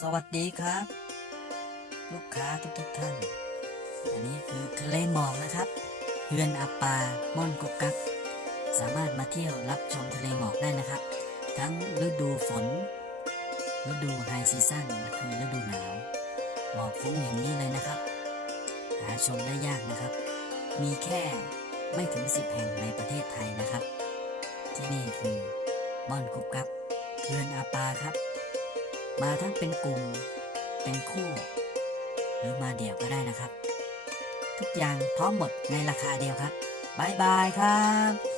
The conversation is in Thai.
สวัสดีครับลูกค้าทุกท่านอันนี้คือทะเลหมอกนะครับเฮือนอาปาม่อนกุกกักสามารถมาเที่ยวรับชมทะเลหมอกได้นะครับทั้งฤดูฝนฤดูไฮซีซั่นคือฤดูหนาวหมอกฟุ้งอย่างนี้เลยนะครับหาชมได้ยากนะครับมีแค่ไม่ถึง10แห่งในประเทศไทยนะครับที่นี่คือม่อนกุกกักเฮือนอาปาครับมาทั้งเป็นกลุ่มเป็นคู่หรือมาเดี่ยวก็ได้นะครับทุกอย่างพร้อมหมดในราคาเดียวครับบ๊ายบายครับ